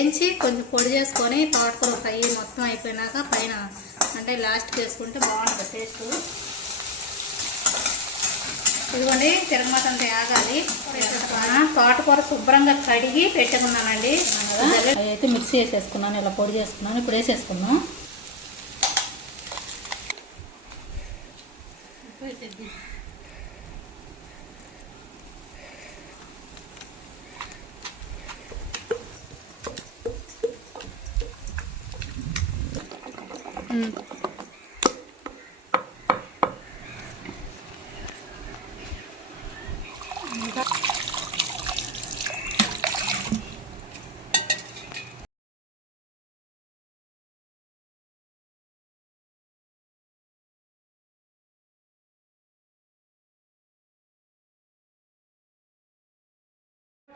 వేయించి కొంచెం పొడి చేసుకొని తోటకూర ఫ్రై మొత్తం అయిపోయినాక పైన అంటే లాస్ట్కి వేసుకుంటే బాగుంటుంది టేస్ట్. ఇదిగోండి తిరగమాత అంతా ఆగాలి. తోటకూర శుభ్రంగా కడిగి పెట్టుకున్నానండి. అయితే మిక్సీ వేసేసుకున్నాను, ఇలా పొడి చేసుకున్నాను. ఇప్పుడు వేసేసుకున్నాం.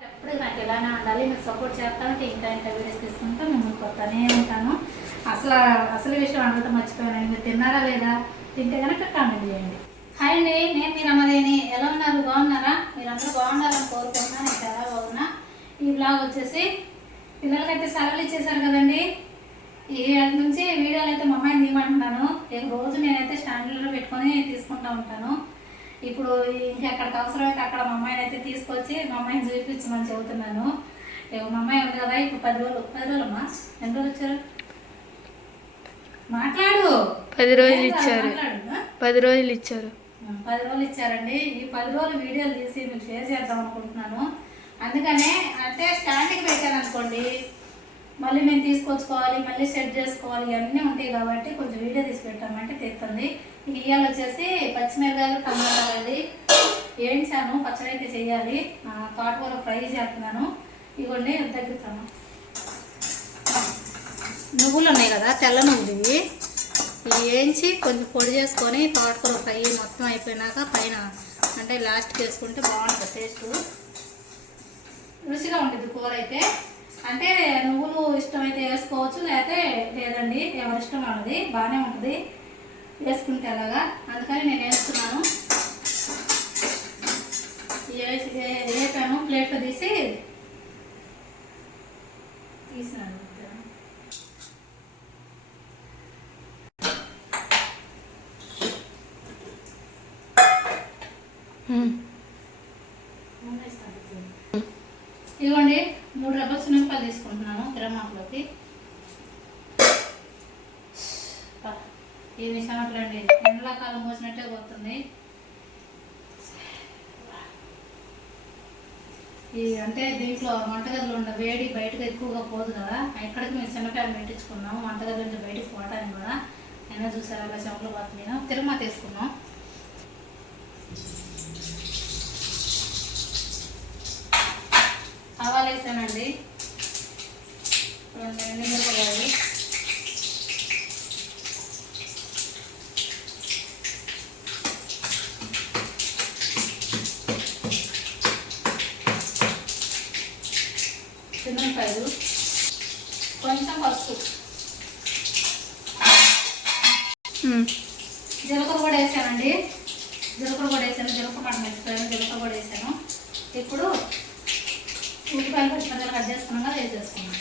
ఎప్పుడు నాకు ఇలానే ఉండాలి, మీరు సపోర్ట్ చేస్తానంటే ఇంకా ఇంకా వీడియోస్ తీసుకుంటా మిమ్మల్ని కొత్తనే ఉంటాను. అసలు విషయం అడగటం మర్చిపోయానండి. మీరు తిన్నారా లేదా? తింటే కనుక కామెంట్ చేయండి. హాయ్ అండి, నేను మీ రమదేని. ఎలా ఉన్నారు? బాగున్నారా? మీరందరూ బాగుండాలని కోరుకుంటున్నాను. నేను చాలా బాగున్నా. ఈ బ్లాగ్ వచ్చేసి పిల్లలకైతే సెలవులు ఇచ్చేసారు కదండి. ఈ నుంచి వీడియోలు అయితే మా అమ్మాయిని తీయమంటున్నాను. రోజు నేనైతే స్టాండ్లో పెట్టుకొని తీసుకుంటూ ఉంటాను. ఇప్పుడు ఇంకెక్కడికి అవసరమైతే అక్కడ మా అమ్మాయిని అయితే తీసుకొచ్చి మా అమ్మాయిని చూపించమని చెబుతున్నాను. మా అమ్మాయి ఉంది కదా, ఇప్పుడు 10 రోజులమ్మా. ఎన్ని రోజులు వచ్చారు? మాట్లాడు. 10 రోజులు ఇచ్చారు. 10 రోజులు ఇచ్చారు. 10 రోజులు ఇచ్చారండి. ఈ 10 రోజులు వీడియోలు తీసి మీకు షేర్ చేద్దాం అనుకుంటున్నాను. అందుకనే అంటే స్టాండింగ్ పెట్టాను అనుకోండి, మళ్ళీ మేము తీసుకొచ్చుకోవాలి, మళ్ళీ సెట్ చేసుకోవాలి, ఇవన్నీ ఉంటాయి కాబట్టి కొంచెం వీడియో తీసి పెట్టామంటే తెస్తుంది. ఇవాళ వచ్చేసి పచ్చిమిరకాయలు టమాటాలు అండి వేయించాను. పచ్చడి అయితే చేయాలి. తోటకూర ఫ్రై చేస్తున్నాను. ఇవ్వండి తగ్గుతాను. నువ్వులు ఉన్నాయి కదా, తెల్ల నువ్వులు. ఇవి వేయించి కొంచెం పొడి చేసుకొని తోటకూర ఫ్రై మొత్తం అయిపోయినాక పైన అంటే లాస్ట్కి వేసుకుంటే బాగుంటుంది టేస్ట్. రుచిగా ఉంటుంది కూర అయితే. అంటే నువ్వులు ఇష్టమైతే వేసుకోవచ్చు, లేకపోతే లేదండి, ఎవరి ఇష్టం అన్నది. బాగానే ఉంటుంది వేసుకుంటే అలాగా. అందుకని నేను వేస్తున్నాను. వేపాను, ప్లేట్లో తీసినాను. ఇదిగోండి 3 రబ్బర్ శనగపాయలు తీసుకుంటున్నాను తిరమాకులోకి. ఈ శనగలు అండి ఎండాకాలం పోసినట్టే పోతుంది. ఈ అంటే దీంట్లో వంటగదిలో ఉన్న వేడి బయటకు ఎక్కువగా పోదు కదా, ఎక్కడికి మేము శనగపాయలు పెట్టించుకున్నాము వంటగది నుంచి బయటకు పోవటానికి కూడా. అయినా చూసారా అలా చెమటలు పోతుంది. నేను తిరమా తీసుకున్నాం. ఆవాలు వేసానండి, 2 ఎండుమిరపకాయలు, చిన్నపాయలు, కొంచెం పసుపు, జీలకర్ర కూడా వేసానండి. జీలకర్ర పట్టు వేసాను. జీలకర్ర కూడా వేసాను. ఇప్పుడు ఉల్లిపాయలు పచ్చిమిరపకాయలు కట్ చేసుకున్నాక వేసేసుకున్నాం.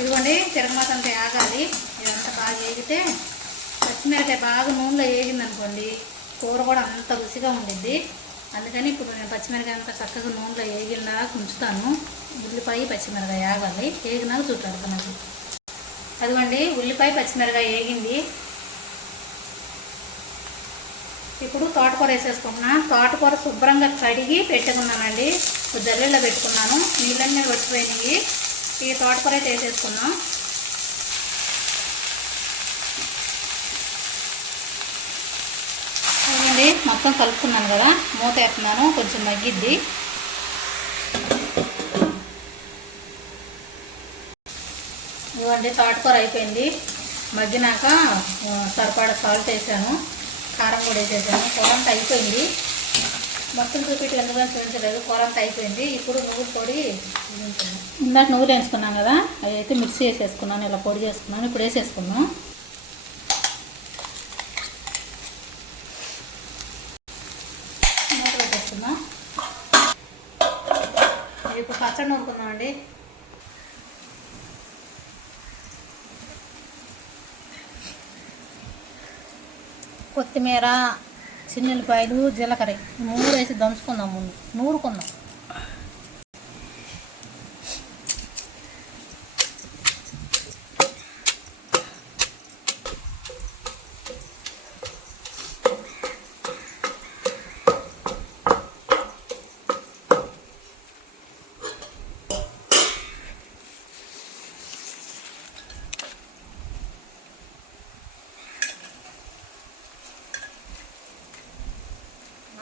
ఇదిగోండి తిరగమాత అంతా ఆగాలి. ఇదంతా బాగా వేగితే పచ్చిమిరపకాయ బాగా నూనెలో వేగిందనుకోండి కూర కూడా అంత రుచిగా ఉండిద్ది. అందుకని ఇప్పుడు నేను పచ్చిమిరకాయ అంతా చక్కగా నూనెలో వేగినాక ఉంచుతాను. ఉల్లిపాయ పచ్చిమిరకాయ ఆగాలి, వేగినాక చూడాలి నాకు. అదిగోండి ఉల్లిపాయ పచ్చిమిరకాయ వేగింది. ఇప్పుడు తోటకూర వేసేసుకుంటున్నా. తోటకూర శుభ్రంగా కడిగి పెట్టుకున్నానండి. జల్లెల్లో పెట్టుకున్నాను, నీళ్ళన్నీ వచ్చిపోయినాయి. ఈ తోటకూర అయితే వేసేసుకున్నాం. చూడండి మొత్తం కలుపుకున్నాను కదా, మూత వేస్తున్నాను, కొంచెం మగ్గిద్ది. ఇవ్వండి తోటకూర అయిపోయింది. మగ్గినాక సరిపడా సాల్ట్ వేసాను, కారం కూడా వేసేసాను. కూర అంతా అయిపోయింది. మొత్తం చూపెట్టి ఎందుకు చూపించలేదు, కూర అంతా అయిపోయింది. ఇప్పుడు నువ్వుల పొడి ఇందాక నువ్వులు వేసుకున్నాం కదా, అవి అయితే మిక్సీ వేసేసుకున్నాను, ఇలా పొడి చేసుకున్నాను. ఇప్పుడు వేసేసుకున్నాం. మూత పెట్టేసుకున్నాం. ఇప్పుడు పచ్చడి నూరుకుందామండి. కొత్తిమీర, చిన్నెల్లిపాయలు, జీలకర్ర 3 వేసి దంచుకుందాం. ముందు నూరుకుందాం.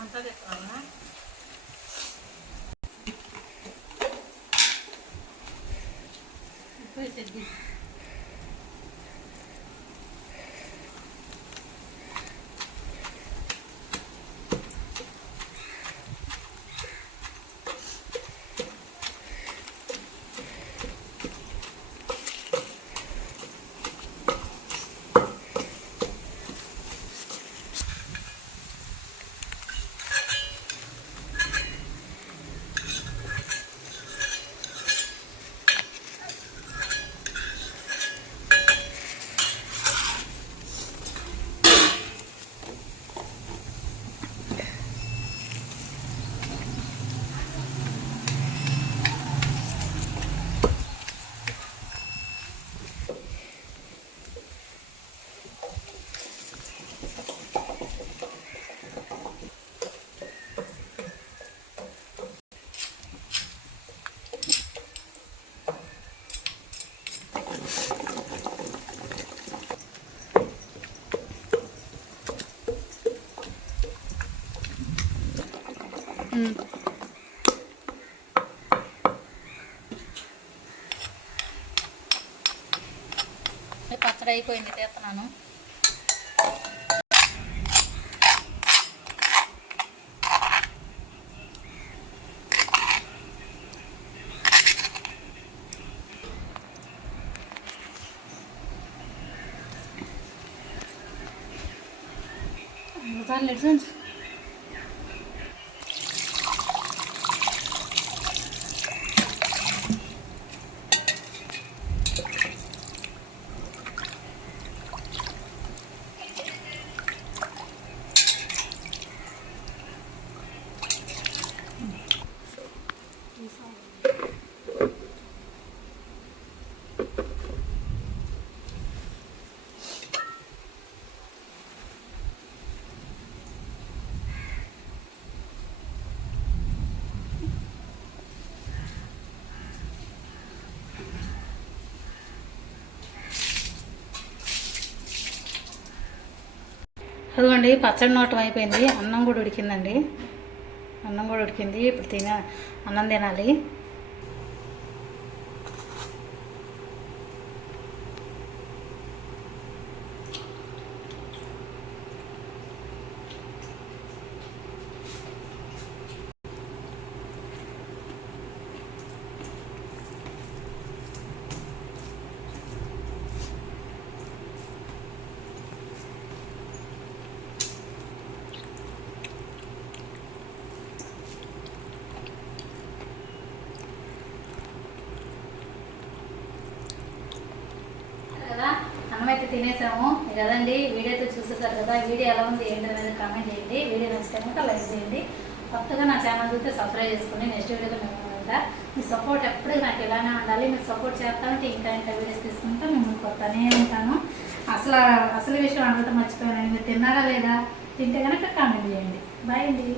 అంతా తెచ్చుకోవాలా? పచ్చడి అయిపోయింది, తీస్తున్నాను. అదిగోండి పచ్చడి నోటం అయిపోయింది. అన్నం కూడా ఉడికిందండి. అన్నం కూడా ఉడికింది. ఇప్పుడు అన్నం తినాలి. కదా అన్నం అయితే తినేసాము కదండి. వీడియో అయితే చూసేసారు కదా. వీడియో ఎలా ఉంది ఏంటనేది కామెంట్ చేయండి. వీడియో నచ్చితే కనుక లైక్ చేయండి. కొత్తగా నా ఛానల్ చూస్తే సబ్స్క్రైబ్ చేసుకుని నెక్స్ట్ వీడియోలో మేము ఉంటా. మీ సపోర్ట్ ఎప్పుడు నాకు ఇలానే ఉండాలి. మీరు సపోర్ట్ చేస్తామంటే ఇంకా వీడియోస్ తీసుకుంటా మిమ్మల్ని కొత్తనే ఉంటాను. అసలు విషయం అడగటం మర్చిపోయానండి. మీరు తిన్నారా లేదా? తింటే కనుక కామెంట్ చేయండి. బాయ్ అండి.